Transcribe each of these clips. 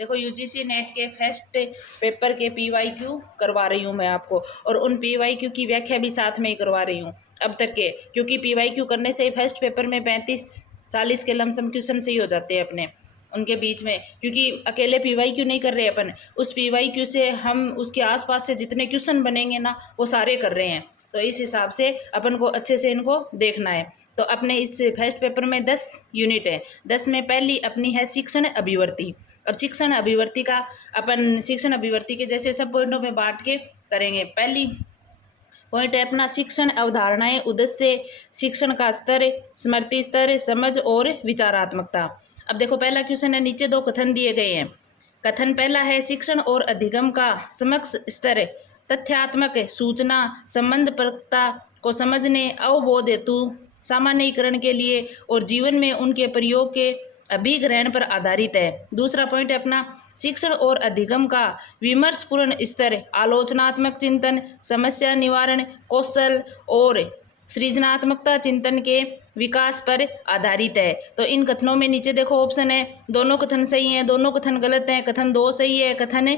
देखो UGC net के first paper के पीवाईक्यू करवा रही हूँ मैं आपको, और उन पीवाईक्यू की व्याख्या भी साथ में ही करवा रही हूँ अब तक के, क्योंकि पीवाईक्यू करने से फर्स्ट पेपर में 35-40 के लमसम क्वेश्चन सही हो जाते हैं अपने उनके बीच में, क्योंकि अकेले पीवाईक्यू नहीं कर रहे अपन, उस पीवाईक्यू से हम उसके आसपास से जितने क्वेश्चन बनेंगे ना वो सारे कर रहे हैं। तो इस हिसाब से अपन को अच्छे से इनको देखना है। तो अपने इस फर्स्ट पेपर में 10 यूनिट है। 10 में पहली अपनी है शिक्षण अभिवर्ती। अब शिक्षण अभिवर्ती का अपन शिक्षण अभिवर्ती के जैसे सब पॉइंटों में बांट के करेंगे। पहली पॉइंट है अपना शिक्षण अवधारणाएं, उद्देश्य, शिक्षण का स्तर, स्मृति स्तर, समझ और विचारात्मकता। अब देखो पहला क्वेश्चन है, नीचे दो कथन दिए गए हैं। कथन पहला है शिक्षण और अधिगम का समक्ष स्तर तथ्यात्मक सूचना संबंधपरकता को समझने, अवबोध हेतु सामान्यीकरण के लिए और जीवन में उनके प्रयोग के अभिग्रहण पर आधारित है। दूसरा पॉइंट है अपना शिक्षण और अधिगम का विमर्शपूर्ण स्तर आलोचनात्मक चिंतन, समस्या निवारण कौशल और सृजनात्मकता चिंतन के विकास पर आधारित है। तो इन कथनों में नीचे देखो ऑप्शन है, दोनों कथन सही हैं, दोनों कथन गलत हैं, कथन 2 सही है, कथन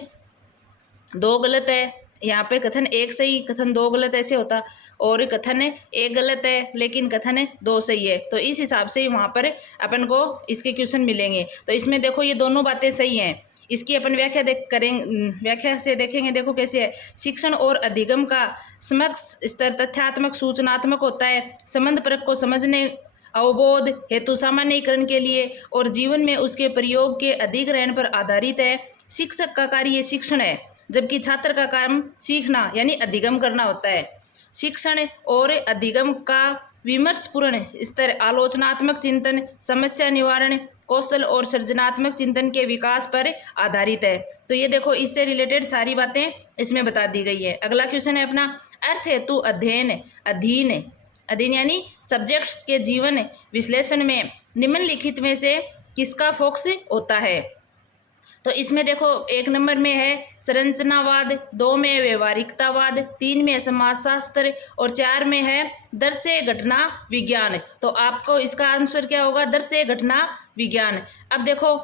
2 गलत है। यहाँ पे कथन 1 सही, कथन 2 गलत ऐसे होता, और कथन 1 गलत है लेकिन कथन 2 सही है। तो इस हिसाब से वहाँ पर अपन को इसके क्वेश्चन मिलेंगे। तो इसमें देखो ये दोनों बातें सही हैं। इसकी अपन व्याख्या व्याख्या से देखेंगे। देखो कैसे है, शिक्षण और अधिगम का समक्ष स्तर तथ्यात्मक सूचनात्मक होता है, संबंध परक को समझने, अवबोध हेतु सामान्यीकरण के लिए और जीवन में उसके प्रयोग के अधिग्रहण पर आधारित है। शिक्षक का कार्य शिक्षण है, जबकि छात्र का काम सीखना यानी अधिगम करना होता है। शिक्षण और अधिगम का विमर्शपूर्ण स्तर आलोचनात्मक चिंतन, समस्या निवारण कौशल और सृजनात्मक चिंतन के विकास पर आधारित है। तो ये देखो इससे रिलेटेड सारी बातें इसमें बता दी गई है। अगला क्वेश्चन है अपना अर्थ हेतु अध्ययन अधीन अधीन यानी सब्जेक्ट्स के जीवन विश्लेषण में निम्नलिखित में से किसका फोकस होता है। तो इसमें देखो 1 नंबर में है संरचनावाद, 2 में व्यवहारिकतावाद, 3 में समाजशास्त्र और 4 में है दृश्य घटना विज्ञान। तो आपको इसका आंसर क्या होगा, दृश्य घटना विज्ञान। अब देखो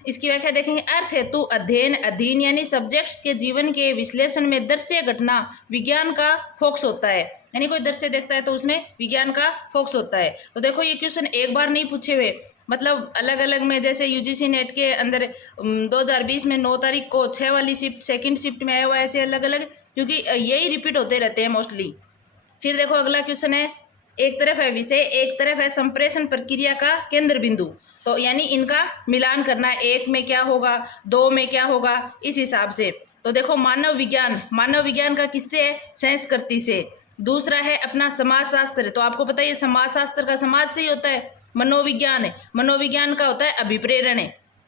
इसकी व्याख्या देखेंगे, अर्थ हेतु अध्ययन अधीन यानी सब्जेक्ट्स के जीवन के विश्लेषण में दृश्य घटना विज्ञान का फोकस होता है, यानी कोई दृश्य देखता है तो उसमें विज्ञान का फोकस होता है। तो देखो ये क्वेश्चन एक बार नहीं पूछे हुए, मतलब अलग अलग में, जैसे यूजीसी नेट के अंदर 2020 में 9 तारीख को 6 वाली शिफ्ट सेकंड शिफ्ट में आया हुआ है, ऐसे अलग अलग, क्योंकि यही रिपीट होते रहते हैं मोस्टली। फिर देखो अगला क्वेश्चन है, एक तरफ है विषय, एक तरफ है संप्रेषण प्रक्रिया का केंद्र बिंदु। तो यानी इनका मिलान करना है, 1 में क्या होगा, 2 में क्या होगा, इस हिसाब से। तो देखो मानव विज्ञान का किससे है, संस्कृति से। दूसरा है अपना समाजशास्त्र, तो आपको पता है समाजशास्त्र का समाज से ही होता है। मनोविज्ञान का होता है अभिप्रेरण।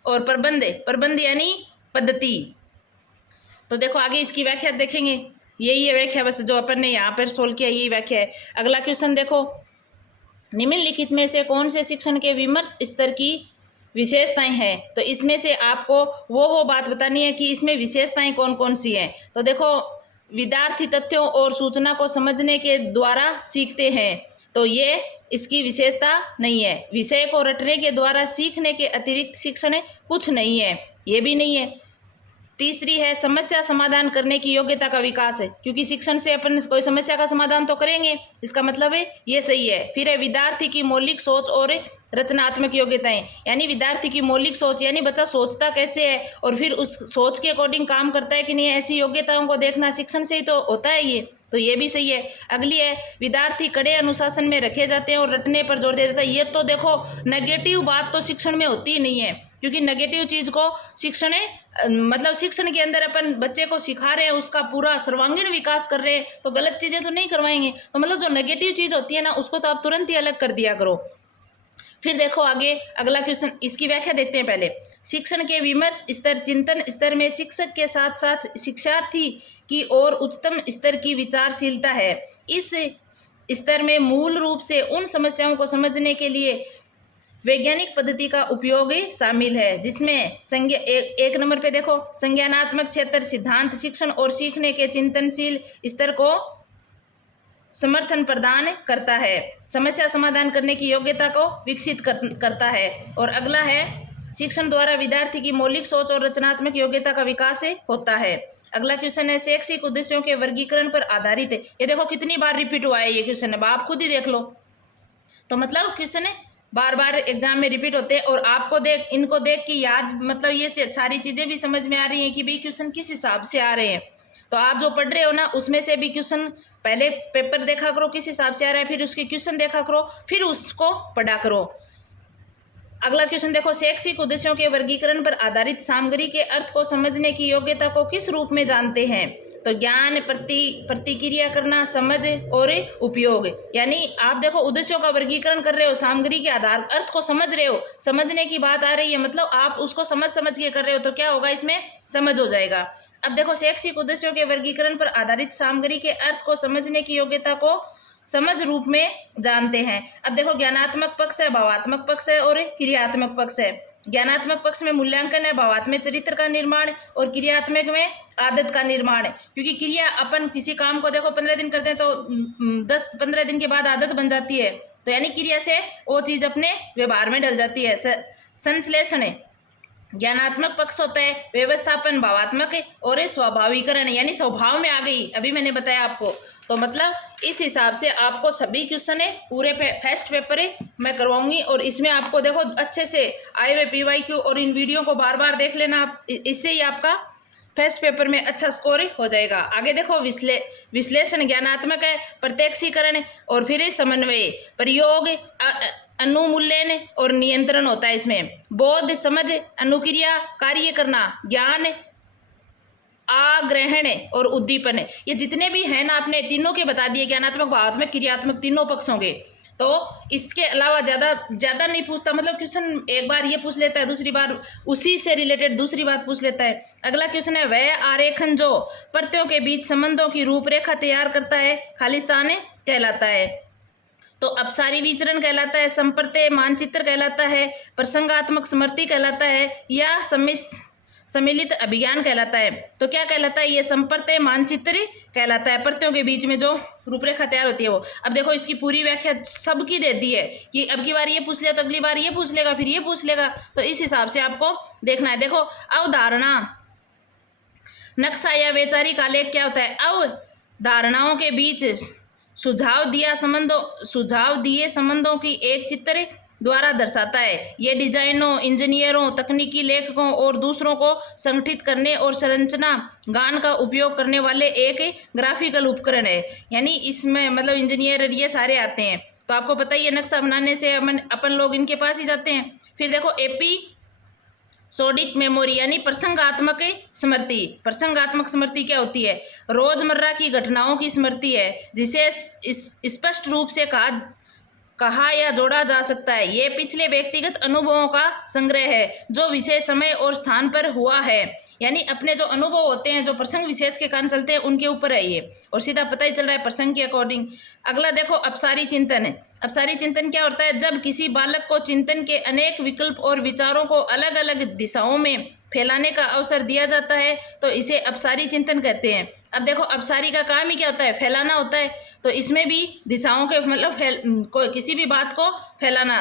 और प्रबंध यानी पद्धति। तो देखो आगे इसकी व्याख्या देखेंगे, यही है व्याख्या, बस जो अपन ने यहाँ पर सोल्व किया यही व्याख्या है। अगला क्वेश्चन देखो, निम्नलिखित में से कौन से शिक्षण के विमर्श स्तर की विशेषताएं हैं। तो इसमें से आपको वो बात बतानी है कि इसमें विशेषताएं कौन कौन सी हैं। तो देखो विद्यार्थी तथ्यों और सूचना को समझने के द्वारा सीखते हैं, तो ये इसकी विशेषता नहीं है। विषय को रटने के द्वारा सीखने के अतिरिक्त शिक्षण कुछ नहीं है, ये भी नहीं है। तीसरी है समस्या समाधान करने की योग्यता का विकास है, क्योंकि शिक्षण से अपन कोई समस्या का समाधान तो करेंगे, इसका मतलब है ये सही है। फिर है विद्यार्थी की मौलिक सोच और रचनात्मक योग्यताएं, यानी विद्यार्थी की मौलिक सोच यानी बच्चा सोचता कैसे है और फिर उस सोच के अकॉर्डिंग काम करता है कि नहीं, ऐसी योग्यताओं को देखना शिक्षण से ही तो होता है ये, तो ये भी सही है। अगली है विद्यार्थी कड़े अनुशासन में रखे जाते हैं और रटने पर जोर दिया जाता है। ये तो देखो नेगेटिव बात तो शिक्षण में होती ही नहीं है, क्योंकि नेगेटिव चीज़ को शिक्षण मतलब शिक्षण के अंदर अपन बच्चे को सिखा रहे हैं, उसका पूरा सर्वांगीण विकास कर रहे हैं, तो गलत चीज़ें तो नहीं करवाएंगे। तो मतलब जो नेगेटिव चीज़ होती है ना, उसको तो आप तुरंत ही अलग कर दिया करो। फिर देखो आगे अगला क्वेश्चन, इसकी व्याख्या देखते हैं पहले। शिक्षण के विमर्श स्तर चिंतन स्तर में शिक्षक के साथ साथ शिक्षार्थी की ओर उच्चतम स्तर की विचारशीलता है। इस स्तर में मूल रूप से उन समस्याओं को समझने के लिए वैज्ञानिक पद्धति का उपयोग शामिल है, जिसमें एक नंबर पे देखो संज्ञानात्मक क्षेत्र सिद्धांत शिक्षण और सीखने के चिंतनशील स्तर को समर्थन प्रदान करता है, समस्या समाधान करने की योग्यता को विकसित करता है। और अगला है शिक्षण द्वारा विद्यार्थी की मौलिक सोच और रचनात्मक योग्यता का विकास होता है। अगला क्वेश्चन है शैक्षिक उद्देश्यों के वर्गीकरण पर आधारित है। ये देखो कितनी बार रिपीट हुआ है ये क्वेश्चन, अब आप खुद ही देख लो। तो मतलब क्वेश्चन है बार बार एग्जाम में रिपीट होते हैं, और आपको इनको देख के याद, मतलब ये सारी चीजें भी समझ में आ रही हैं कि भाई क्वेश्चन किस हिसाब से आ रहे हैं। तो आप जो पढ़ रहे हो ना, उसमें से भी क्वेश्चन पहले पेपर देखा करो किस हिसाब से आ रहा है, फिर उसके क्वेश्चन देखा करो, फिर उसको पढ़ा करो। अगला क्वेश्चन देखो, शैक्षिक उद्देश्यों के वर्गीकरण पर आधारित सामग्री के अर्थ को समझने की योग्यता को किस रूप में जानते हैं? तो ज्ञान, प्रतिक्रिया करना, समझ और उपयोग। यानी आप देखो उद्देश्यों का वर्गीकरण कर रहे हो, सामग्री के आधार अर्थ को समझ रहे हो, समझने की बात आ रही है, मतलब आप उसको समझ के कर रहे हो, तो क्या होगा इसमें समझ हो जाएगा। अब देखो शैक्षिक उद्देश्यों के वर्गीकरण पर आधारित सामग्री के अर्थ को समझने की योग्यता को समझ रूप में जानते हैं। अब देखो ज्ञानात्मक पक्ष है, भावात्मक पक्ष है और क्रियात्मक पक्ष है। ज्ञानात्मक पक्ष में मूल्यांकन है, भावात्मक चरित्र का निर्माण और क्रियात्मक में आदत का निर्माण है। क्योंकि क्रिया अपन किसी काम को देखो 15 दिन करते हैं तो 10-15 दिन के बाद आदत बन जाती है, तो यानी क्रिया से वो चीज अपने व्यवहार में डल जाती है। संश्लेषण है ज्ञानात्मक पक्ष होता है, व्यवस्थापन भावात्मक है और स्वाभाविकरण यानी स्वभाव में आ गई, अभी मैंने बताया आपको। तो मतलब इस हिसाब से आपको सभी क्वेश्चन है पूरे फर्स्ट पेपर है मैं करवाऊंगी, और इसमें आपको देखो अच्छे से आए हुए PYQ और इन वीडियो को बार बार देख लेना आप, इससे ही आपका फर्स्ट पेपर में अच्छा स्कोर हो जाएगा। आगे देखो विश्लेषण ज्ञानात्मक है, प्रत्यक्षीकरण और फिर समन्वय, प्रयोग, अनुमूल्यन और नियंत्रण होता है इसमें, बोध, समझ, अनुक्रिया, कार्य करना, ज्ञान, आग्रहण और उद्दीपन। ये जितने भी हैं ना आपने तीनों के बता दिए, ज्ञानात्मक, भावात्मक, क्रियात्मक, तीनों पक्ष होंगे। तो इसके अलावा ज़्यादा नहीं पूछता, मतलब क्वेश्चन एक बार ये पूछ लेता है, दूसरी बार उसी से रिलेटेड दूसरी बात पूछ लेता है। अगला क्वेश्चन है वह आरेखन जो प्रत्ययों के बीच संबंधों की रूपरेखा तैयार करता है खालिस्तान कहलाता है। तो अपसारी विचरण कहलाता है, संप्रत्यय मानचित्र कहलाता है, प्रसंगात्मक स्मृति कहलाता है, या सम्मिलित अभिज्ञान कहलाता है। तो क्या कहलाता है? ये संप्रत्यय मानचित्र कहलाता है, प्रत्ययों के बीच में जो रूपरेखा तैयार होती है वो। अब देखो इसकी पूरी व्याख्या सबकी दे दी है कि अब की बार ये पूछ लिया तो अगली बार ये पूछ लेगा, फिर ये पूछ लेगा, तो इस हिसाब से आपको देखना है। देखो अवधारणा, नक्शा या वैचारिक आलेख क्या होता है? अवधारणाओं के बीच सुझाव दिए संबंधों की एक चित्र द्वारा दर्शाता है। ये डिजाइनों, इंजीनियरों, तकनीकी लेखकों और दूसरों को संगठित करने और संरचना ज्ञान का उपयोग करने वाले एक ग्राफिकल उपकरण है। यानी इसमें मतलब इंजीनियर ये सारे आते हैं। तो आपको पता ही है नक्शा बनाने से अपन लोग इनके पास ही जाते हैं। फिर देखो एपिसोडिक मेमोरी यानी प्रसंगात्मक स्मृति। प्रसंगात्मक स्मृति क्या होती है? रोजमर्रा की घटनाओं की स्मृति है जिसे स्पष्ट रूप से कहा या जोड़ा जा सकता है। ये पिछले व्यक्तिगत अनुभवों का संग्रह है जो विशेष समय और स्थान पर हुआ है। यानी अपने जो अनुभव होते हैं जो प्रसंग विशेष के कारण चलते हैं उनके ऊपर है ये, और सीधा पता ही चल रहा है प्रसंग के अकॉर्डिंग। अगला देखो अपसारी चिंतन है। अपसारी चिंतन क्या होता है? जब किसी बालक को चिंतन के अनेक विकल्प और विचारों को अलग अलग दिशाओं में फैलाने का अवसर दिया जाता है तो इसे अपसारी चिंतन कहते हैं। अब देखो अपसारी का काम ही क्या होता है? फैलाना होता है। तो इसमें भी दिशाओं के मतलब किसी भी बात को फैलाना।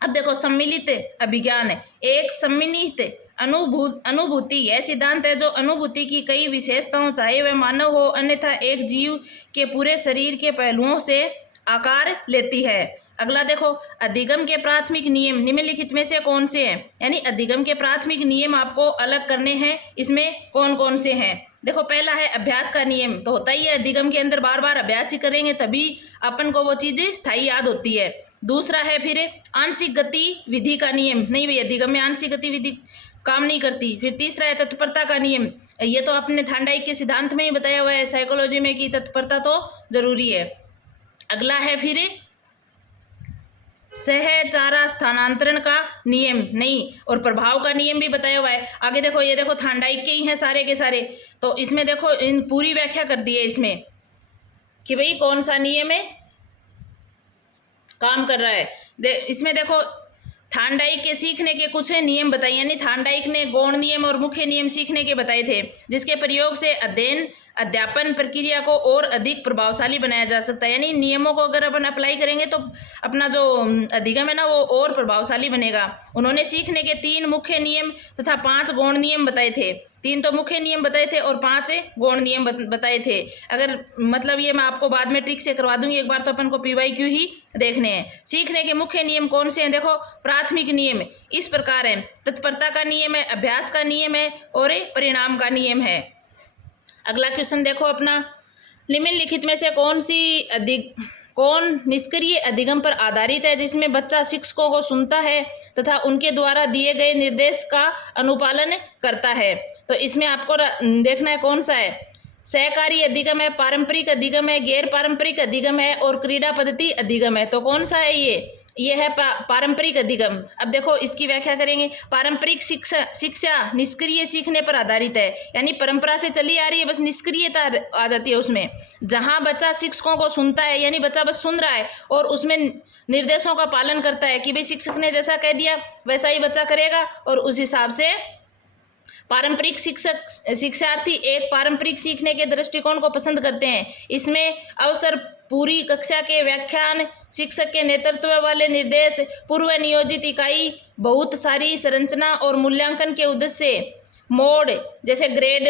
अब देखो सम्मिलित अभिज्ञान है। एक सम्मिलित अनुभूति यह सिद्धांत है जो अनुभूति की कई विशेषताओं, चाहे वह मानव हो अन्यथा एक जीव के पूरे शरीर के पहलुओं से आकार लेती है। अगला देखो अधिगम के प्राथमिक नियम निम्नलिखित में से कौन से हैं? यानी अधिगम के प्राथमिक नियम आपको अलग करने हैं, इसमें कौन कौन से हैं? देखो पहला है अभ्यास का नियम। तो होता ही है अधिगम के अंदर बार बार अभ्यास ही करेंगे तभी अपन को वो चीज़ें स्थायी याद होती है। दूसरा है फिर आंशिक गतिविधि का नियम। नहीं भाई अधिगम में आंशिक गतिविधि काम नहीं करती। फिर तीसरा है तत्परता का नियम। ये तो अपने थांडाइक के सिद्धांत में ही बताया हुआ है साइकोलॉजी में कि तत्परता तो जरूरी है। अगला है फिर सहचारा स्थानांतरण का नियम, नहीं, और प्रभाव का नियम भी बताया हुआ है। आगे देखो ये देखो थांडाइक के ही हैं सारे के सारे। तो इसमें देखो इन पूरी व्याख्या कर दी है इसमें कि भाई कौन सा नियम है काम कर रहा है। इसमें देखो थार्नडाइक के सीखने के कुछ नियम बताइए, यानी थार्नडाइक ने गौण नियम और मुख्य नियम सीखने के बताए थे, जिसके प्रयोग से अध्यापन प्रक्रिया को और अधिक प्रभावशाली बनाया जा सकता है। यानी नियमों को अगर अपन अप्लाई करेंगे तो अपना जो अधिगम है ना वो और प्रभावशाली बनेगा। उन्होंने सीखने के 3 मुख्य नियम तथा 5 गौण नियम बताए थे। 3 तो मुख्य नियम बताए थे और 5 गौण नियम बताए थे। अगर मतलब ये मैं आपको बाद में ट्रिक से करवा दूंगी, एक बार तो अपन को PYQ ही देखने हैं। सीखने के मुख्य नियम कौन से हैं? देखो, प्राथमिक नियम इस प्रकार है, तत्परता का नियम है, अभ्यास का नियम है और परिणाम का नियम है। अगला क्वेश्चन देखो अपना, निम्नलिखित में से कौन निष्क्रिय अधिगम पर आधारित है, जिसमें बच्चा शिक्षकों को सुनता है तथा उनके द्वारा दिए गए निर्देश का अनुपालन करता है। तो इसमें आपको देखना है कौन सा है। सहकारी अधिगम है, पारंपरिक अधिगम है, गैर पारंपरिक अधिगम है और क्रीड़ा पद्धति अधिगम है। तो कौन सा है ये है पारंपरिक अधिगम। अब देखो इसकी व्याख्या करेंगे। पारंपरिक शिक्षा निष्क्रिय सीखने पर आधारित है, यानी परंपरा से चली आ रही है, बस निष्क्रियता आ जाती है उसमें। जहां बच्चा शिक्षकों को सुनता है, यानी बच्चा बस सुन रहा है और उसमें निर्देशों का पालन करता है कि भाई शिक्षक ने जैसा कह दिया वैसा ही बच्चा करेगा, और उस हिसाब से पारंपरिक शिक्षार्थी एक पारंपरिक सीखने के दृष्टिकोण को पसंद करते हैं। इसमें अवसर, पूरी कक्षा के व्याख्यान, शिक्षक के नेतृत्व वाले निर्देश, पूर्व नियोजित इकाई, बहुत सारी संरचना और मूल्यांकन के उद्देश्य मोड जैसे ग्रेड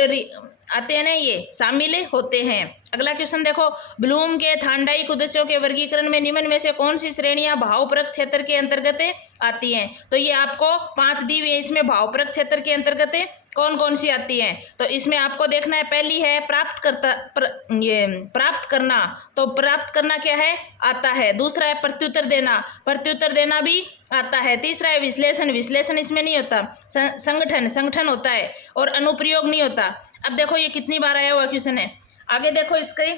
आते हैं ना, ये शामिल होते हैं। अगला क्वेश्चन देखो, ब्लूम के थार्नडाइक उद्देश्यों के वर्गीकरण में निम्न में से कौन सी श्रेणियां भावपरक क्षेत्र के अंतर्गत आती हैं? तो ये आपको 5 दी हुई है, इसमें भावपरक क्षेत्र के अंतर्गत कौन कौन सी आती हैं? तो इसमें आपको देखना है, पहली है प्राप्त करना। तो प्राप्त करना क्या है? आता है। दूसरा है प्रत्युत्तर देना भी आता है। तीसरा है विश्लेषण इसमें नहीं होता। संगठन होता है और अनुप्रयोग नहीं होता। अब देखो ये कितनी बार आया हुआ क्वेश्चन है। आगे देखो इसकी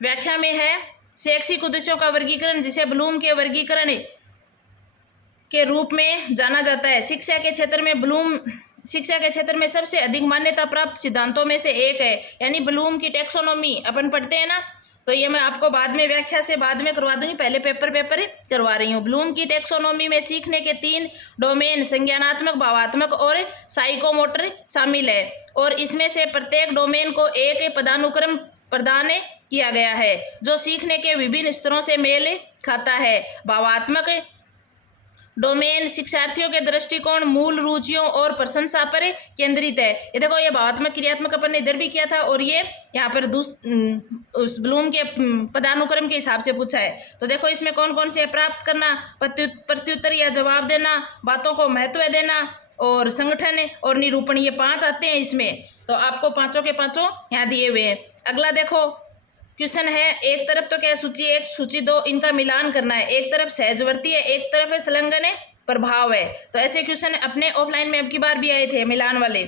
व्याख्या में है शैक्षिक उद्देश्यों का वर्गीकरण, जिसे ब्लूम के वर्गीकरण के रूप में जाना जाता है। शिक्षा के क्षेत्र में सबसे अधिक मान्यता प्राप्त सिद्धांतों में से एक है, यानी ब्लूम की टैक्सोनॉमी अपन पढ़ते हैं ना, तो ये मैं आपको बाद में व्याख्या से बाद में करवा दूंगी, पहले पेपर करवा रही हूँ। ब्लूम की टैक्सोनॉमी में सीखने के 3 डोमेन संज्ञानात्मक, भावात्मक और साइकोमोटर शामिल है, और इसमें से प्रत्येक डोमेन को एक पदानुक्रम प्रदान किया गया है जो सीखने के विभिन्न स्तरों से मेल खाता है। भावात्मक डोमेन शिक्षार्थियों के दृष्टिकोण, मूल रुचियों और प्रशंसा पर केंद्रित है। ये देखो, ये भावात्मक क्रियात्मक अपन ने इधर भी किया था, और ये यहाँ पर उस ब्लूम के पदानुक्रम के हिसाब से पूछा है। तो देखो इसमें कौन कौन से प्राप्त करना, प्रत्युत्तर या जवाब देना, बातों को महत्व देना और संगठन और निरूपण, ये 5 आते हैं इसमें। तो आपको पांचों के पांचों यहाँ दिए हुए हैं। अगला देखो क्वेश्चन है, एक तरफ तो क्या है सूची 1 सूची 2, इनका मिलान करना है। एक तरफ सहजवर्ती है, एक तरफ है संलग्न प्रभाव है। तो ऐसे क्वेश्चन अपने ऑफलाइन में अब की बार भी आए थे मिलान वाले।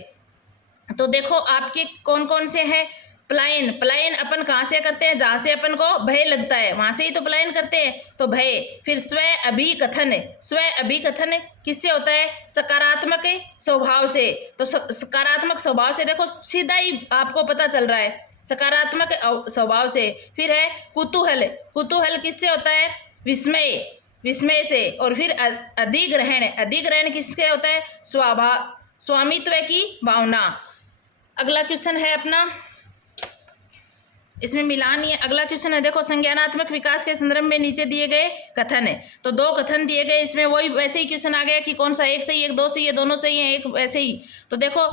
तो देखो आपके कौन कौन से हैं। पलायन अपन कहाँ से करते हैं? जहाँ से अपन को भय लगता है वहां से ही तो पलायन करते हैं, तो भय। फिर स्व अभिकथन किससे होता है? सकारात्मक स्वभाव से। तो सकारात्मक स्वभाव से देखो सीधा ही आपको पता चल रहा है, सकारात्मक स्वभाव से। फिर है कुतूहल किससे होता है? विस्मय से। और फिर अधिग्रहण किससे होता है? स्वामित्व की भावना। अगला क्वेश्चन है अपना, इसमें मिलान ही है। अगला क्वेश्चन है देखो, संज्ञानात्मक विकास के संदर्भ में नीचे दिए गए कथन है। तो 2 कथन दिए गए, इसमें वही वैसे ही क्वेश्चन आ गया कि कौन सा एक सही, एक 2 सही है, दोनों सही है, एक वैसे ही। तो देखो,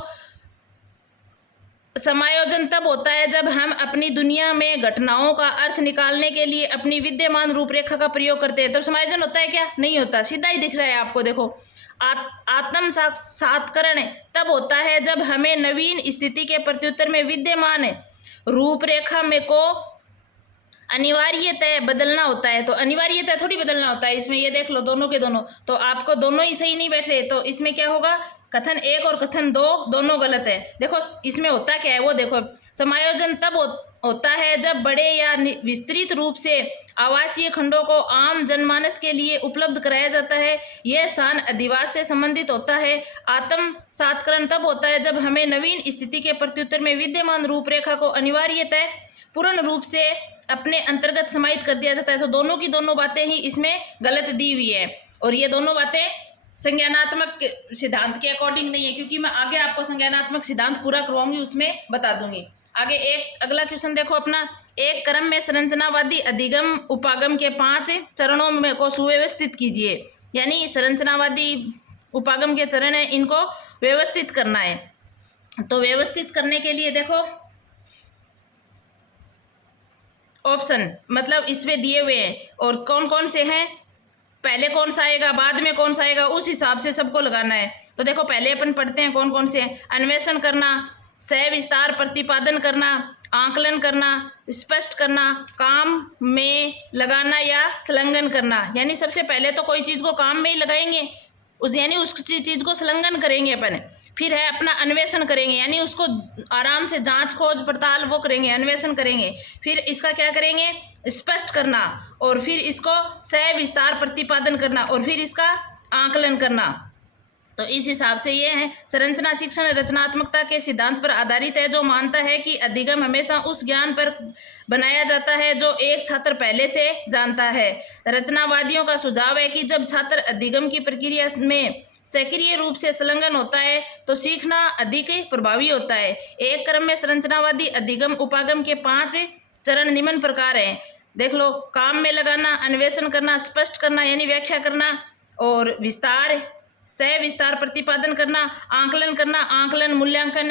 समायोजन तब होता है जब हम अपनी दुनिया में घटनाओं का अर्थ निकालने के लिए अपनी विद्यमान रूपरेखा का प्रयोग करते हैं। तब समायोजन होता है क्या? नहीं होता, सीधा ही दिख रहा है आपको। देखो, आत्म साक्षात्करण तब होता है जब हमें नवीन स्थिति के प्रत्युत्तर में विद्यमान रूपरेखा में को अनिवार्यतः बदलना होता है। तो अनिवार्यतः थोड़ी बदलना होता है इसमें, ये देख लो दोनों के दोनों। तो आपको दोनों ही सही नहीं बैठ रहे, तो इसमें क्या होगा? कथन 1 और कथन 2 दोनों गलत है। देखो इसमें होता क्या है वो देखो, समायोजन तब होता है जब बड़े या विस्तृत रूप से आवासीय खंडों को आम जनमानस के लिए उपलब्ध कराया जाता है। यह स्थान अधिवास से संबंधित होता है। आत्म सात्करण तब होता है जब हमें नवीन स्थिति के प्रत्युत्तर में विद्यमान रूपरेखा को अनिवार्यतः पूर्ण रूप से अपने अंतर्गत समाहित कर दिया जाता है। तो दोनों की दोनों बातें ही इसमें गलत दी हुई है और ये दोनों बातें संज्ञानात्मक सिद्धांत के अकॉर्डिंग नहीं है, क्योंकि मैं आगे आपको संज्ञानात्मक सिद्धांत पूरा करवाऊंगी, उसमें बता दूंगी। आगे एक अगला क्वेश्चन देखो अपना, एक क्रम में संरचनावादी अधिगम उपागम के 5 चरणों में को सुव्यवस्थित कीजिए। यानी संरचनावादी उपागम के चरण है, इनको व्यवस्थित करना है। तो व्यवस्थित करने के लिए देखो ऑप्शन मतलब इसमें दिए हुए हैं और कौन कौन से हैं, पहले कौन सा आएगा बाद में कौन सा आएगा, उस हिसाब से सबको लगाना है। तो देखो पहले अपन पढ़ते हैं कौन कौन से हैं। अन्वेषण करना, सविस्तार प्रतिपादन करना, आकलन करना, स्पष्ट करना, काम में लगाना या संलग्न करना। यानी सबसे पहले तो कोई चीज़ को काम में ही लगाएंगे, उस यानी उस चीज़ को संलग्न करेंगे अपन। फिर है अपना अन्वेषण करेंगे, यानी उसको आराम से जांच खोज पड़ताल वो करेंगे, अन्वेषण करेंगे। फिर इसका क्या करेंगे, स्पष्ट करना, और फिर इसको सविस्तार प्रतिपादन करना, और फिर इसका आकलन करना। तो इस हिसाब से ये है संरचना शिक्षण रचनात्मकता के सिद्धांत पर आधारित है, जो मानता है कि अधिगम हमेशा उस ज्ञान पर बनाया जाता है जो एक छात्र पहले से जानता है। रचनावादियों का सुझाव है कि जब छात्र अधिगम की प्रक्रिया में सक्रिय रूप से संलग्न होता है तो सीखना अधिक प्रभावी होता है। एक क्रम में संरचनावादी अधिगम उपागम के 5 चरण निम्न प्रकार हैं। देख लो, काम में लगाना, अन्वेषण करना, स्पष्ट करना यानी व्याख्या करना, और विस्तार सविस्तार प्रतिपादन करना, आकलन करना, आकलन मूल्यांकन,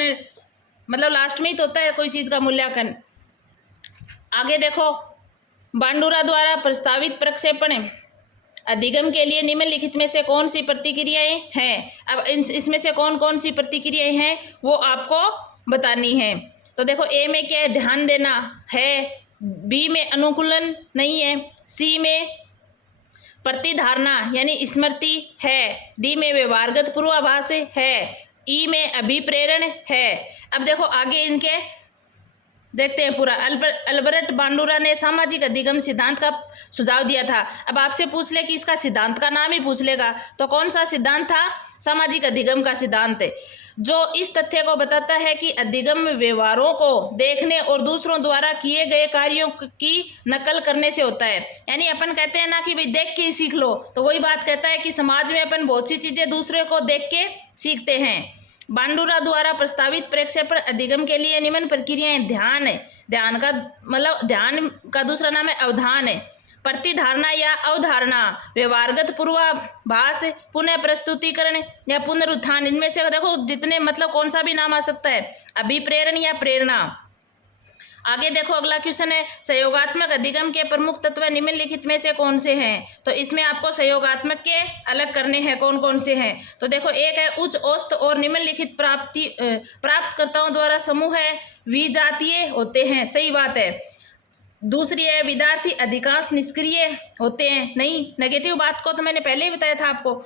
मतलब लास्ट में ही तो होता है कोई चीज़ का मूल्यांकन। आगे देखो, बांडुरा द्वारा प्रस्तावित प्रक्षेपण अधिगम के लिए निम्नलिखित में से कौन सी प्रतिक्रियाएं हैं। अब इसमें से कौन कौन सी प्रतिक्रियाएं हैं वो आपको बतानी है। तो देखो, ए में क्या है, ध्यान देना है, बी में अनुकूलन नहीं है, सी में प्रतिधारणा यानी स्मृति है, डी में व्यवहारगत पूर्वाभास है, ई में अभिप्रेरण है। अब देखो आगे इनके देखते हैं पूरा। अल्बर्ट बांडुरा ने सामाजिक अधिगम सिद्धांत का सुझाव दिया था। अब आपसे पूछ ले कि इसका सिद्धांत का नाम ही पूछ लेगा, तो कौन सा सिद्धांत था, सामाजिक अधिगम का सिद्धांत, जो इस तथ्य को बताता है कि अधिगम व्यवहारों को देखने और दूसरों द्वारा किए गए कार्यों की नकल करने से होता है। यानी अपन कहते हैं ना कि भाई देख के ही सीख लो, तो वही बात कहता है कि समाज में अपन बहुत सी चीजें दूसरे को देख के सीखते हैं। बांडुरा द्वारा प्रस्तावित प्रक्षेपण अधिगम के लिए निम्न प्रक्रियाएं ध्यान है, ध्यान का मतलब ध्यान का दूसरा नाम है अवधान है, प्रतिधारणा या अवधारणा, व्यवहारगत पूर्वाभास, पुनः प्रस्तुतिकरण या पुनरुत्थान। इनमें से देखो जितने मतलब कौन सा भी नाम आ सकता है, अभिप्रेरण या प्रेरणा। आगे देखो अगला क्वेश्चन है, सहयोगात्मक अधिगम के प्रमुख तत्व निम्नलिखित में से कौन से हैं। तो इसमें आपको सहयोगात्मक के अलग करने हैं, कौन कौन से हैं। तो देखो, एक है उच्च औसत और निम्नलिखित प्राप्तकर्ताओं द्वारा समूह है विजातीय होते हैं, सही बात है। दूसरी है विद्यार्थी अधिकांश निष्क्रिय होते हैं, नहीं, नेगेटिव बात को तो मैंने पहले ही बताया था आपको।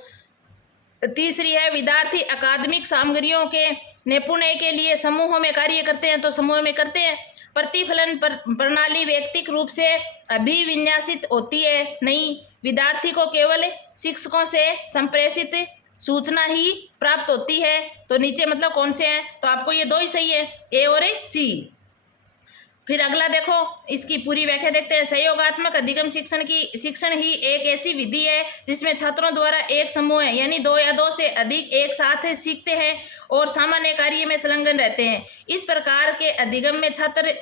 तीसरी है विद्यार्थी अकादमिक सामग्रियों के निपुण के लिए समूहों में कार्य करते हैं, तो समूह में करते हैं। प्रतिफलन प्रणाली व्यक्तिगत रूप से अभिविन्यासित होती है, नहीं, विद्यार्थी को केवल शिक्षकों से संप्रेषित सूचना ही प्राप्त होती है। तो नीचे मतलब कौन से हैं, तो आपको ये दो ही सही है, ए और सी। फिर अगला देखो, इसकी पूरी व्याख्या देखते हैं। सहयोगात्मक अधिगम शिक्षण ही एक ऐसी विधि है जिसमें छात्रों द्वारा एक समूह है यानी 2 या 2 से अधिक एक साथ सीखते हैं और सामान्य कार्य में संलग्न रहते हैं। इस प्रकार के अधिगम में छात्र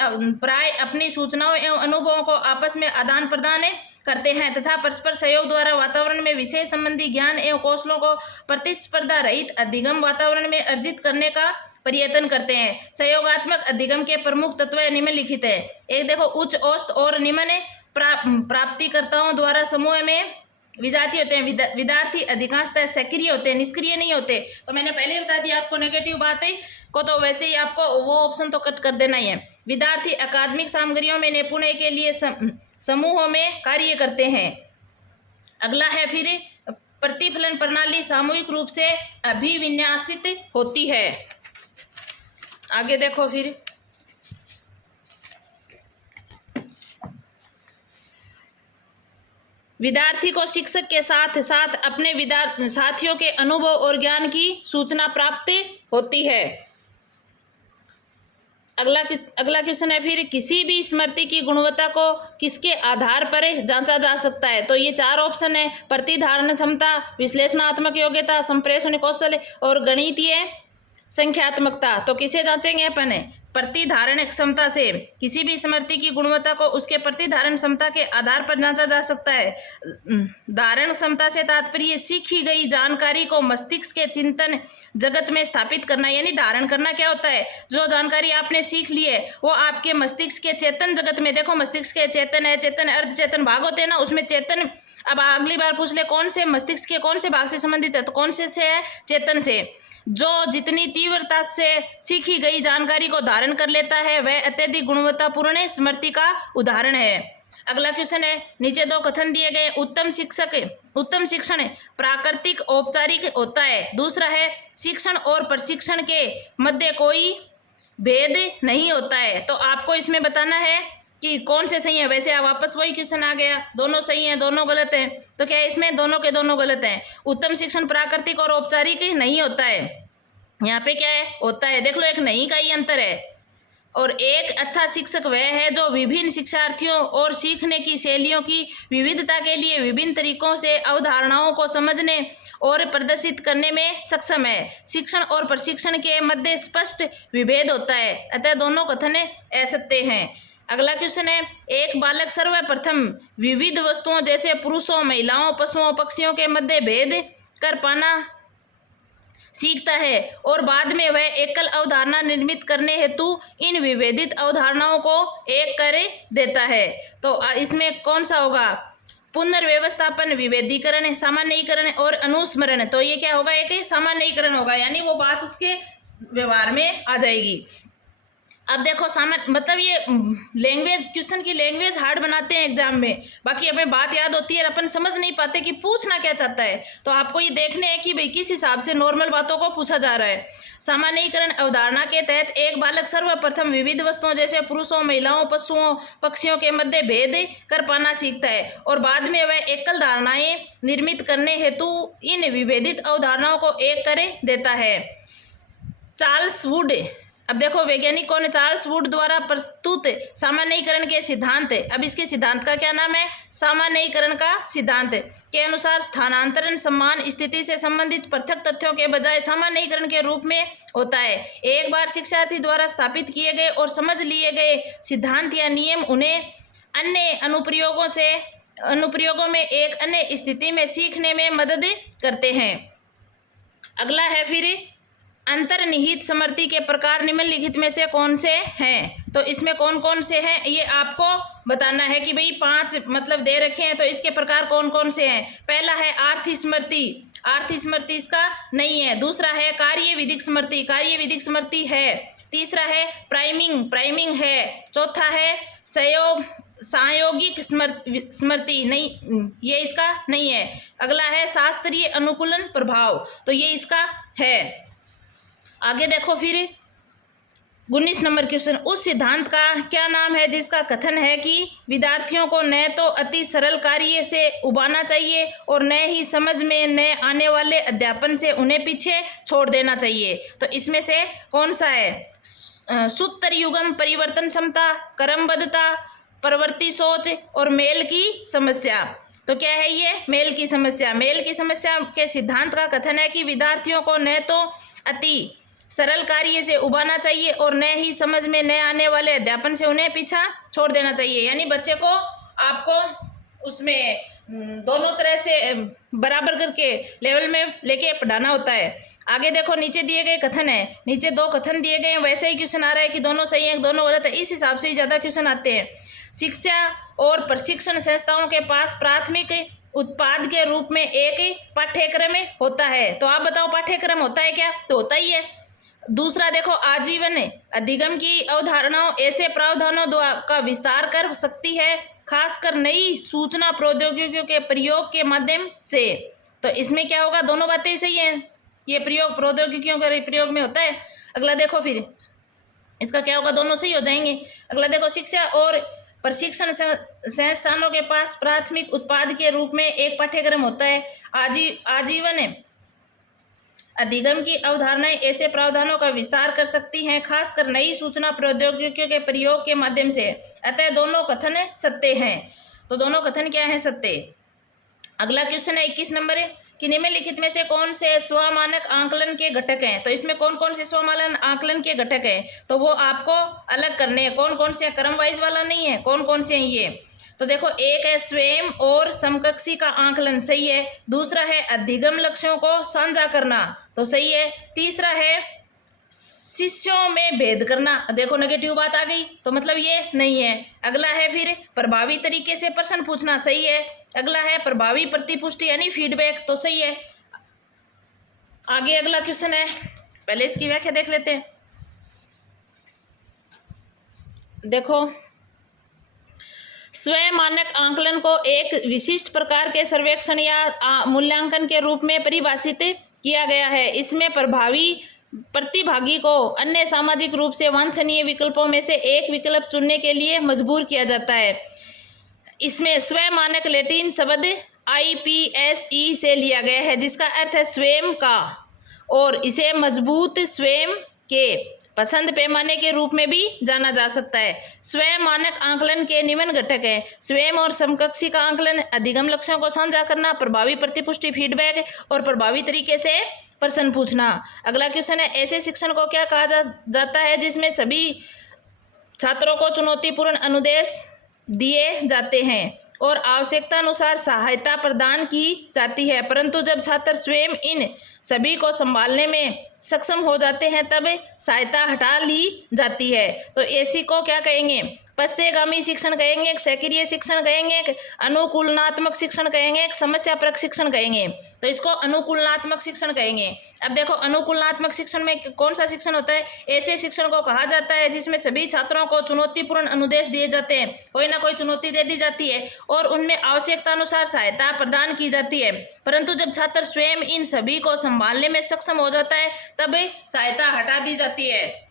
प्राय अपनी सूचनाओं एवं अनुभवों को आपस में आदान प्रदान करते हैं तथा परस्पर सहयोग द्वारा वातावरण में विषय संबंधी ज्ञान एवं कौशलों को प्रतिस्पर्धा रहित अधिगम वातावरण में अर्जित करने का प्रयत्न करते हैं। सहयोगात्मक अधिगम के प्रमुख तत्व निम्नलिखित है। एक देखो, उच्च औसत और निम्न प्राप्तिकर्ताओं द्वारा समूह में विजातीय होते हैं। विद्यार्थी अधिकांशतः सक्रिय होते हैं, निष्क्रिय नहीं होते। तो मैंने पहले ही बता दिया आपको नेगेटिव बात है को, तो वैसे ही आपको वो ऑप्शन तो कट कर देना ही है। विद्यार्थी अकादमिक सामग्रियों में निपुण के लिए समूहों में कार्य करते हैं। अगला है फिर प्रतिफलन प्रणाली सामूहिक रूप से अभिविन्यासित होती है। आगे देखो, फिर विद्यार्थी को शिक्षक के साथ साथ अपने साथियों के अनुभव और ज्ञान की सूचना प्राप्त होती है। अगला क्वेश्चन है फिर, किसी भी स्मृति की गुणवत्ता को किसके आधार पर जांचा जा सकता है? तो ये 4 ऑप्शन है, प्रतिधारण क्षमता, विश्लेषणात्मक योग्यता, संप्रेषण कौशल और गणितीय संख्यात्मकता। तो किसे जांचेंगे अपन? प्रतिधारण क्षमता से। किसी भी स्मृति की गुणवत्ता को उसके प्रतिधारण क्षमता के आधार पर जांचा जा सकता है। धारण क्षमता से तात्पर्य सीखी गई जानकारी को मस्तिष्क के चिंतन जगत में स्थापित करना, यानी धारण करना क्या होता है? जो जानकारी आपने सीख ली है वो आपके मस्तिष्क के चेतन जगत में, देखो मस्तिष्क के चेतन है, चेतन अर्धचेतन भाग होते हैं ना, उसमें चेतन। अब अगली बार पूछ ले कौन से मस्तिष्क के कौन से भाग से संबंधित है, तो कौन से है? चेतन से। जो जितनी तीव्रता से सीखी गई जानकारी को धारण कर लेता है वह अत्यधिक गुणवत्तापूर्ण स्मृति का उदाहरण है। अगला क्वेश्चन है, नीचे 2 कथन दिए गए। उत्तम शिक्षण प्राकृतिक औपचारिक होता है। दूसरा है, शिक्षण और प्रशिक्षण के मध्य कोई भेद नहीं होता है। तो आपको इसमें बताना है कि कौन से सही है। वैसे आप वापस वही क्वेश्चन आ गया, दोनों सही हैं, दोनों गलत हैं। तो क्या है इसमें? दोनों के दोनों गलत हैं। उत्तम शिक्षण प्राकृतिक और औपचारिक नहीं होता है। यहाँ पे क्या है? होता है। देख लो, एक नहीं का ही अंतर है। और एक अच्छा शिक्षक वह है जो विभिन्न शिक्षार्थियों और सीखने की शैलियों की विविधता के लिए विभिन्न तरीकों से अवधारणाओं को समझने और प्रदर्शित करने में सक्षम है। शिक्षण और प्रशिक्षण के मध्य स्पष्ट विभेद होता है, अतः दोनों कथन असत्य हैं। अगला क्वेश्चन है, एक बालक सर्वप्रथम विविध वस्तुओं जैसे पुरुषों, महिलाओं, पशुओं, पक्षियों के मध्य भेद कर पाना सीखता है और बाद में वह एकल अवधारणा निर्मित करने हेतु इन विभेदित अवधारणाओं को एक कर देता है। तो इसमें कौन सा होगा? पुनर्व्यवस्थापन, विभेदीकरण, सामान्यीकरण और अनुस्मरण। तो ये क्या होगा? एक सामान्यीकरण होगा, यानी वो बात उसके व्यवहार में आ जाएगी। अब देखो मतलब ये लैंग्वेज, क्वेश्चन की लैंग्वेज हार्ड बनाते हैं एग्जाम में, बाकी हमें बात याद होती है और अपन समझ नहीं पाते कि पूछना क्या चाहता है। तो आपको ये देखने हैं कि भाई किस हिसाब से नॉर्मल बातों को पूछा जा रहा है। सामान्यीकरण अवधारणा के तहत एक बालक सर्वप्रथम विविध वस्तुओं जैसे पुरुषों, महिलाओं, पशुओं, पक्षियों के मध्य भेद कर पाना सीखता है और बाद में वह एकल धारणाएं निर्मित करने हेतु इन विभेदित अवधारणाओं को एक कर देता है। चार्ल्स वुड, अब देखो वैज्ञानिक कौन है? चार्ल्स वुड द्वारा प्रस्तुत सामान्यीकरण के सिद्धांत। अब इसके सिद्धांत का क्या नाम है? सामान्यीकरण का सिद्धांत के अनुसार स्थानांतरण समान स्थिति से संबंधित पृथक तथ्यों के बजाय सामान्यीकरण के रूप में होता है। एक बार शिक्षार्थी द्वारा स्थापित किए गए और समझ लिए गए सिद्धांत या नियम उन्हें अन्य अनुप्रयोगों में एक अन्य स्थिति में सीखने में मदद करते हैं। अगला है फिर, अंतर्निहित स्मृति के प्रकार निम्नलिखित में से कौन से हैं? तो इसमें कौन कौन से हैं ये आपको बताना है कि भाई 5 मतलब दे रखे हैं, तो इसके प्रकार कौन कौन से हैं। पहला है अर्थ स्मृति, अर्थ स्मृति इसका नहीं है। दूसरा है कार्य विधिक स्मृति, कार्य विधिक स्मृति है। तीसरा है प्राइमिंग है। चौथा है संयोगिक स्मृति, नहीं, ये इसका नहीं है। अगला है शास्त्रीय अनुकूलन प्रभाव, तो ये इसका है। आगे देखो फिर 19 नंबर क्वेश्चन, उस सिद्धांत का क्या नाम है जिसका कथन है कि विद्यार्थियों को न तो अति सरल कार्य से उबाना चाहिए और न ही समझ में न आने वाले अध्यापन से उन्हें पीछे छोड़ देना चाहिए। तो इसमें से कौन सा है? सूत्र युगम, परिवर्तन क्षमता, क्रमबद्धता, प्रवृत्ति सोच और मेल की समस्या। तो क्या है ये? मेल की समस्या। मेल की समस्या के सिद्धांत का कथन है कि विद्यार्थियों को न तो अति सरल कार्य से उबाना चाहिए और न ही समझ में न आने वाले अध्यापन से उन्हें पीछा छोड़ देना चाहिए। यानी बच्चे को आपको उसमें दोनों तरह से बराबर करके लेवल में लेके पढ़ाना होता है। आगे देखो नीचे दिए गए कथन है, नीचे 2 कथन दिए गए हैं, वैसे ही क्वेश्चन आ रहा है कि दोनों सही है दोनों गलत है, इस हिसाब से ही ज़्यादा क्वेश्चन आते हैं। शिक्षा और प्रशिक्षण संस्थाओं के पास प्राथमिक उत्पाद के रूप में एक पाठ्यक्रम होता है। तो आप बताओ पाठ्यक्रम होता है क्या? तो होता ही है। दूसरा देखो, आजीवन अधिगम की अवधारणाओं ऐसे प्रावधानों का विस्तार कर सकती है, खासकर नई सूचना प्रौद्योगिकियों के प्रयोग के माध्यम से। तो इसमें क्या होगा? दोनों बातें सही हैं, ये प्रयोग प्रौद्योगिकियों के प्रयोग में होता है। अगला देखो फिर इसका क्या होगा? दोनों सही हो जाएंगे। अगला देखो, शिक्षा और प्रशिक्षण संस्थानों के पास प्राथमिक उत्पाद के रूप में एक पाठ्यक्रम होता है। आजीवन अधिगम की अवधारणाएं ऐसे प्रावधानों का विस्तार कर सकती हैं, खासकर नई सूचना प्रौद्योगिकियों के प्रयोग के माध्यम से। अतः दोनों कथन सत्य हैं। तो दोनों कथन क्या है? सत्य। अगला क्वेश्चन है 21 नंबर है कि निम्नलिखित में से कौन से स्वमानक आंकलन के घटक हैं? तो इसमें कौन कौन से स्वमानक आंकलन के घटक हैं तो वो आपको अलग करने हैं। कौन कौन से? क्रम वाइज वाला नहीं है। कौन कौन से हैं ये? तो देखो, एक है स्वयं और समकक्षी का आंकलन, सही है। दूसरा है अधिगम लक्ष्यों को साझा करना, तो सही है। तीसरा है शिष्यों में भेद करना, देखो नेगेटिव बात आ गई तो मतलब ये नहीं है। अगला है फिर प्रभावी तरीके से प्रश्न पूछना, सही है। अगला है प्रभावी प्रतिपुष्टि यानी फीडबैक, तो सही है। आगे अगला क्वेश्चन है, पहले इसकी व्याख्या देख लेते हैं। देखो, स्वयं मानक आंकलन को एक विशिष्ट प्रकार के सर्वेक्षण या मूल्यांकन के रूप में परिभाषित किया गया है। इसमें प्रभावी प्रतिभागी को अन्य सामाजिक रूप से वांछनीय विकल्पों में से एक विकल्प चुनने के लिए मजबूर किया जाता है। इसमें स्वयं मानक लैटिन शब्द IPSE से लिया गया है, जिसका अर्थ है स्वयं का, और इसे मजबूत स्वयं के पसंद पैमाने के रूप में भी जाना जा सकता है। स्वयं मानक आंकलन के निम्न घटक हैं: स्वयं और समकक्षी का आंकलन, अधिगम लक्ष्यों को साझा करना, प्रभावी प्रतिपुष्टि फीडबैक और प्रभावी तरीके से प्रश्न पूछना। अगला क्वेश्चन है, ऐसे शिक्षण को क्या कहा जाता है जिसमें सभी छात्रों को चुनौतीपूर्ण अनुदेश दिए जाते हैं और आवश्यकता अनुसार सहायता प्रदान की जाती है, परंतु जब छात्र स्वयं इन सभी को संभालने में सक्षम हो जाते हैं तब सहायता हटा ली जाती है। तो ऐसी को क्या कहेंगे? पश्चगामी शिक्षण कहेंगे, एक सक्रिय शिक्षण कहेंगे, एक अनुकूलनात्मक शिक्षण कहेंगे, एक समस्यापरक शिक्षण कहेंगे। तो इसको अनुकूलनात्मक शिक्षण कहेंगे। अब देखो, अनुकूलनात्मक शिक्षण में कौन सा शिक्षण होता है? ऐसे शिक्षण को कहा जाता है जिसमें सभी छात्रों को चुनौतीपूर्ण अनुदेश दिए जाते हैं, कोई ना कोई चुनौती दे दी जाती है और उनमें आवश्यकता अनुसार सहायता प्रदान की जाती है, परंतु जब छात्र स्वयं इन सभी को संभालने में सक्षम हो जाता है तब सहायता हटा दी जाती है।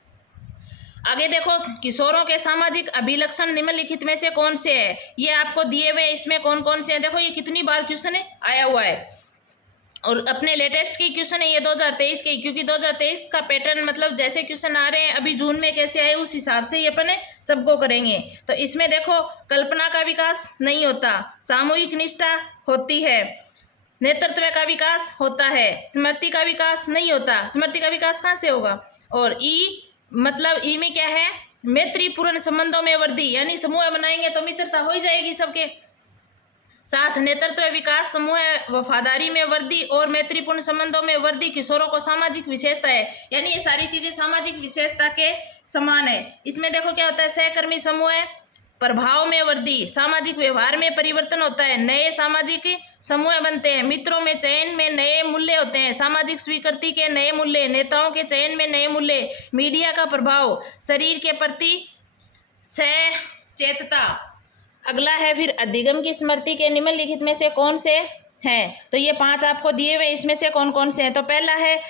आगे देखो, किशोरों के सामाजिक अभिलक्षण निम्नलिखित में से कौन से है? ये आपको दिए हुए, इसमें कौन कौन से हैं? देखो, ये कितनी बार क्वेश्चन है आया हुआ है और अपने लेटेस्ट की क्वेश्चन है ये 2023 के, क्योंकि 2023 का पैटर्न मतलब जैसे क्वेश्चन आ रहे हैं अभी जून में कैसे आए उस हिसाब से ये अपन सबको करेंगे। तो इसमें देखो, कल्पना का विकास नहीं होता, सामूहिक निष्ठा होती है, नेतृत्व का विकास होता है, स्मृति का विकास नहीं होता। स्मृति का विकास कहाँ से होगा? और मतलब ई में क्या है? मैत्रीपूर्ण संबंधों में वृद्धि, यानी समूह बनाएंगे तो मित्रता हो ही जाएगी सबके साथ। नेतृत्व विकास, समूह वफादारी में वृद्धि और मैत्रीपूर्ण संबंधों में वृद्धि किशोरों को सामाजिक विशेषता है, यानी ये सारी चीजें सामाजिक विशेषता के समान है। इसमें देखो क्या होता है? सहकर्मी समूह प्रभाव में वृद्धि, सामाजिक व्यवहार में परिवर्तन होता है, नए सामाजिक समूह बनते हैं, मित्रों में चयन में नए मूल्य होते हैं, सामाजिक स्वीकृति के नए मूल्य, नेताओं के चयन में नए मूल्य, मीडिया का प्रभाव, शरीर के प्रति सचेतता। अगला है फिर अधिगम की स्मृति के निम्नलिखित में से कौन से हैं? तो ये 5 आपको दिए हुए, इसमें से कौन कौन से हैं? तो पहला है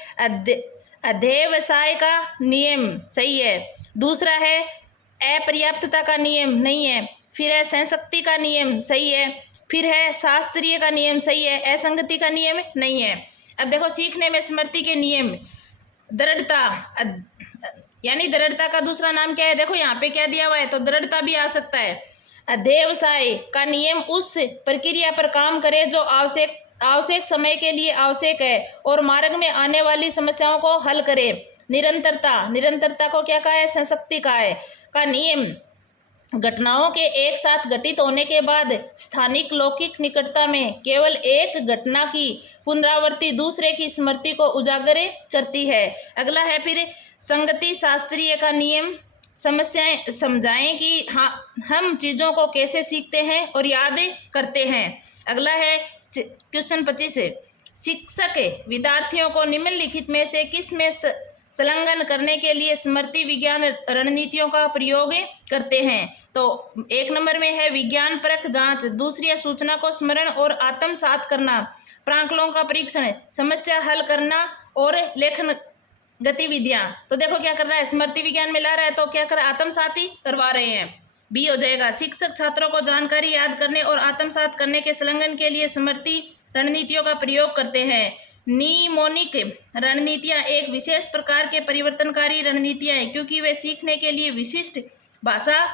अध्यवसाय का नियम, सही है। दूसरा है अपर्याप्तता का नियम, नहीं है। फिर है संशक्ति का नियम, सही है। फिर है शास्त्रीय का नियम, सही है। असंगति का नियम नहीं है। अब देखो, सीखने में स्मृति के नियम, दृढ़ता, यानी दृढ़ता का दूसरा नाम क्या है? देखो यहाँ पे क्या दिया हुआ है, तो दृढ़ता भी आ सकता है। अध्यवसाय का नियम उस प्रक्रिया पर काम करे जो आवश्यक समय के लिए आवश्यक है और मार्ग में आने वाली समस्याओं को हल करे। निरंतरता को क्या कहा है? संशक्ति का नियम घटनाओं के एक साथ घटित होने के बाद स्थानिक लौकिक निकटता में केवल एक घटना की पुनरावृत्ति दूसरे की स्मृति को उजागर करती है। अगला है फिर संगति शास्त्रीय का नियम, समस्याएं समझाएं कि हम चीज़ों को कैसे सीखते हैं और याद करते हैं। अगला है क्वेश्चन 25, शिक्षक विद्यार्थियों को निम्नलिखित में से किस में संलग्न करने के लिए स्मृति विज्ञान रणनीतियों का प्रयोग करते हैं? तो 1 नंबर में है विज्ञान परक जांच, दूसरी है सूचना को स्मरण और आत्मसात करना, प्रांकलों का परीक्षण, समस्या हल करना और लेखन गतिविधियां। तो देखो क्या कर रहा है, स्मृति विज्ञान में ला रहा है तो क्या कर, आत्मसात ही करवा रहे हैं, बी हो जाएगा। शिक्षक छात्रों को जानकारी याद करने और आत्मसात करने के संलग्न के लिए स्मृति रणनीतियों का प्रयोग करते हैं। निमोनिक रणनीतियाँ एक विशेष प्रकार के परिवर्तनकारी रणनीतियाँ हैं, क्योंकि वे सीखने के लिए विशिष्ट भाषा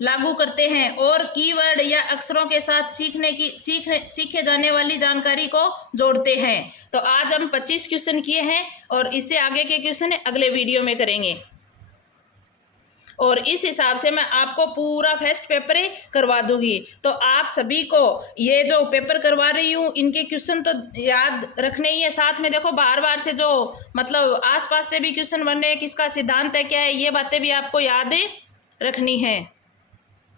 लागू करते हैं और कीवर्ड या अक्षरों के साथ सीखे जाने वाली जानकारी को जोड़ते हैं। तो आज हम 25 क्वेश्चन किए हैं और इससे आगे के क्वेश्चन अगले वीडियो में करेंगे, और इस हिसाब से मैं आपको पूरा फर्स्ट पेपर ही करवा दूंगी। तो आप सभी को ये जो पेपर करवा रही हूँ इनके क्वेश्चन तो याद रखने ही है, साथ में देखो बार बार से जो मतलब आसपास से भी क्वेश्चन बन रहे हैं, किसका सिद्धांत है क्या है, ये बातें भी आपको याद रखनी है।